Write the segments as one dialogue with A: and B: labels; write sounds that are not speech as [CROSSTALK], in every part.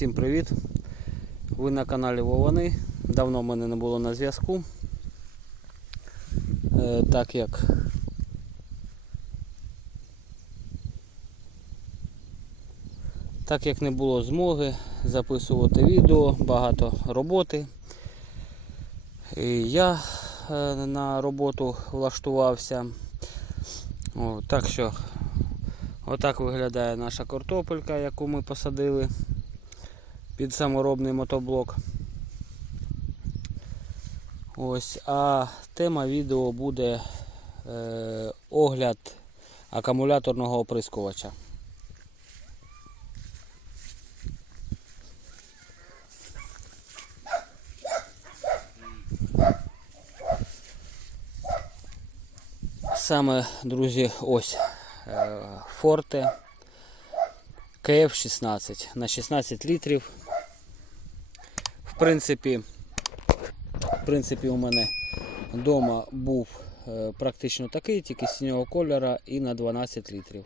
A: Всім привіт! Ви на каналі Вовани. Давно мене не було на зв'язку. Е, так як так як не було змоги записувати відео, багато роботи. І я е, на роботу влаштувався. О, так що Отак виглядає наша картопелька, яку ми посадили під саморобний мотоблок. Ось, а тема відео буде е, огляд акумуляторного оприскувача. Саме, друзі, ось е, Forte КФ-16 на 16 літрів. Принципі, в принципі, у мене вдома був е, практично такий, тільки синього кольора і на 12 літрів.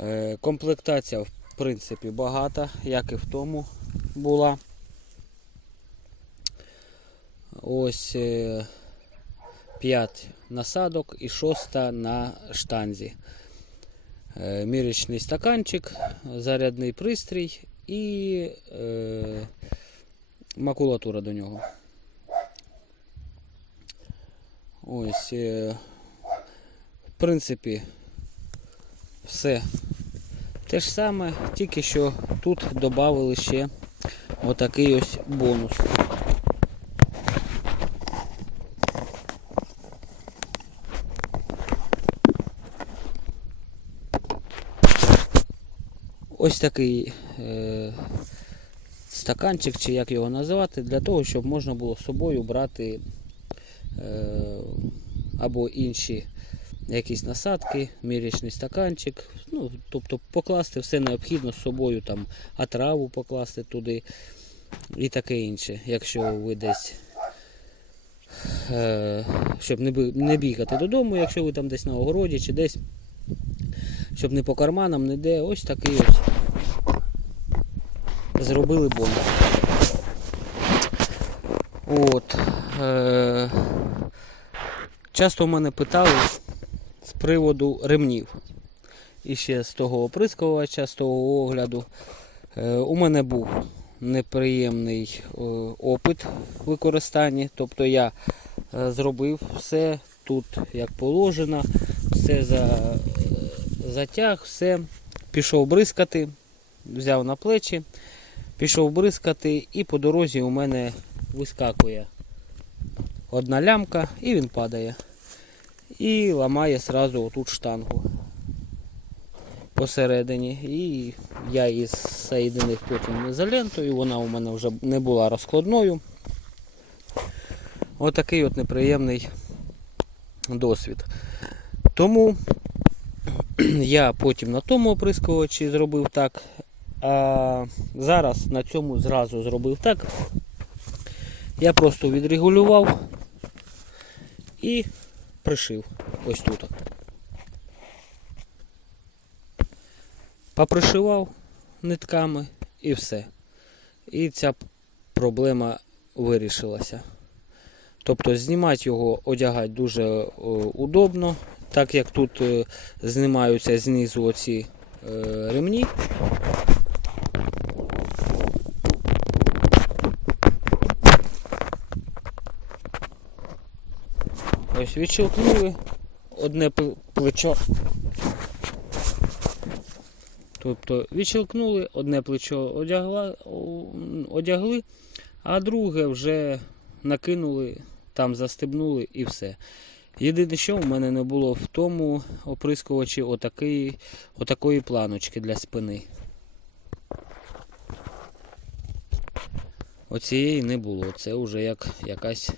A: Е, Комплектація, в принципі, багата, як і в тому була. Ось 5 насадок і 6 на штанзі. Е, Мірячний стаканчик, зарядний пристрій і е, макулатура до нього. Ось, е, в принципі, все те ж саме, тільки що тут додали ще отакий ось бонус. Ось такий е, стаканчик, чи як його називати, для того, щоб можна було з собою брати е, або інші якісь насадки, мірячний стаканчик. Ну, тобто покласти все необхідно з собою, там отраву покласти туди і таке інше, якщо ви десь. Е, щоб не бігати додому, якщо ви там десь на огороді чи десь, щоб не по карманам, не де, ось такий ось зробили бомбу. От. Е- часто мене питали з приводу ремнів. І ще з того оприскувача, з того огляду. Е- у мене був неприємний е, опит використання. Тобто я е, зробив все тут як положено, все за, затяг, все. Пішов бризкати, взяв на плечі, пішов бризкати, і по дорозі у мене вискакує одна лямка і він падає. І ламає сразу отут штангу посередині. І я її соєдинив потім ізолентою, вона у мене вже не була розкладною. Отакий от неприємний досвід. Тому [CLEARS THROAT] я потім на тому оприскувачі зробив так. А зараз на цьому зразу зробив так. Я просто відрегулював і пришив ось тут. Попришивав нитками і все. І ця проблема вирішилася. Тобто знімати його, одягати дуже е, удобно, так як тут е, знімаються знизу оці е, ремні. Ось відщелкнули одне плечо. Тобто відщелкнули, одне плечо одягла, одягли, а друге вже накинули, там застебнули і все. Єдине, що в мене не було в тому оприскувачі отакої, отакої планочки для спини. Оцієї не було. Це вже як якась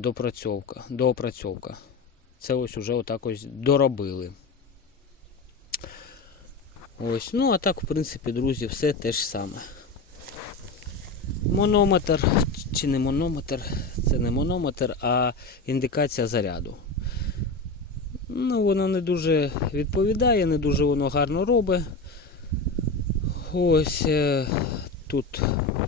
A: допрацьовка, доопрацьовка. Це ось уже отак ось доробили. Ось, ну а так, в принципі, друзі, все те ж саме. Монометр чи не монометр, це не монометр, а індикація заряду. Ну, воно не дуже відповідає, не дуже воно гарно робить. Ось е, тут,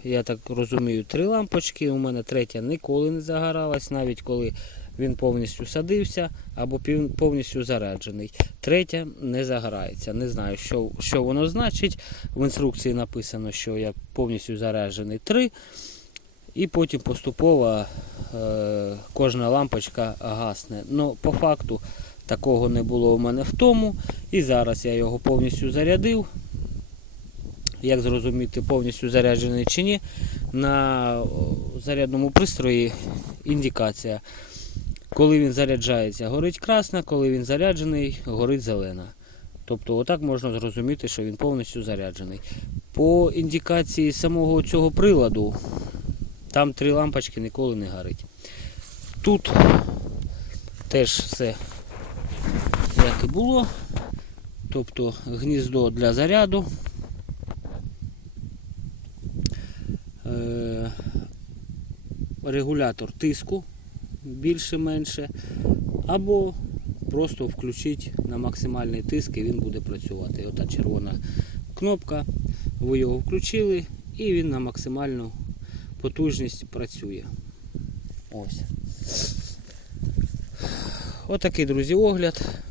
A: я так розумію, три лампочки. У мене третя ніколи не загоралась, навіть коли він повністю садився або повністю заряджений. Третя не загорається. Не знаю, що, що воно значить. В інструкції написано, що я повністю заряджений 3. І потім поступово е, кожна лампочка гасне. Ну, по факту такого не було у мене в тому. І зараз я його повністю зарядив. Як зрозуміти, повністю заряджений чи ні. На зарядному пристрої індикація. Коли він заряджається, горить красна, коли він заряджений, горить зелена. Тобто отак можна зрозуміти, що він повністю заряджений. По індикації самого цього приладу, там три лампочки ніколи не горить. Тут теж все як і було. Тобто гніздо для заряду. Регулятор тиску більше-менше. Або просто включіть на максимальний тиск і він буде працювати. Ота червона кнопка. Ви його включили і він на максимальну потужність працює. Ось. Отакий, друзі, огляд.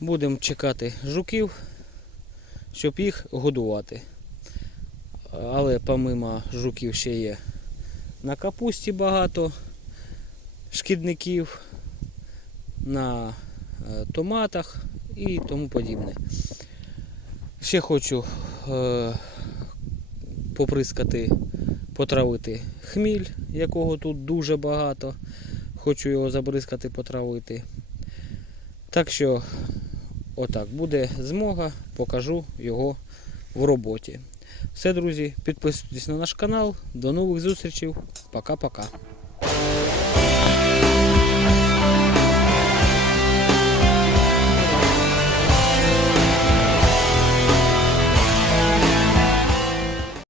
A: Будемо чекати жуків, щоб їх годувати. Але помимо жуків ще є на капусті багато шкідників, на е, томатах і тому подібне. Ще хочу е, поприскати, потравити хміль, якого тут дуже багато. Хочу його забризкати, потравити. Так що, отак, буде змога, покажу його в роботі. Все, друзі, підписуйтесь на наш канал. До нових зустрічей. Пока-пока.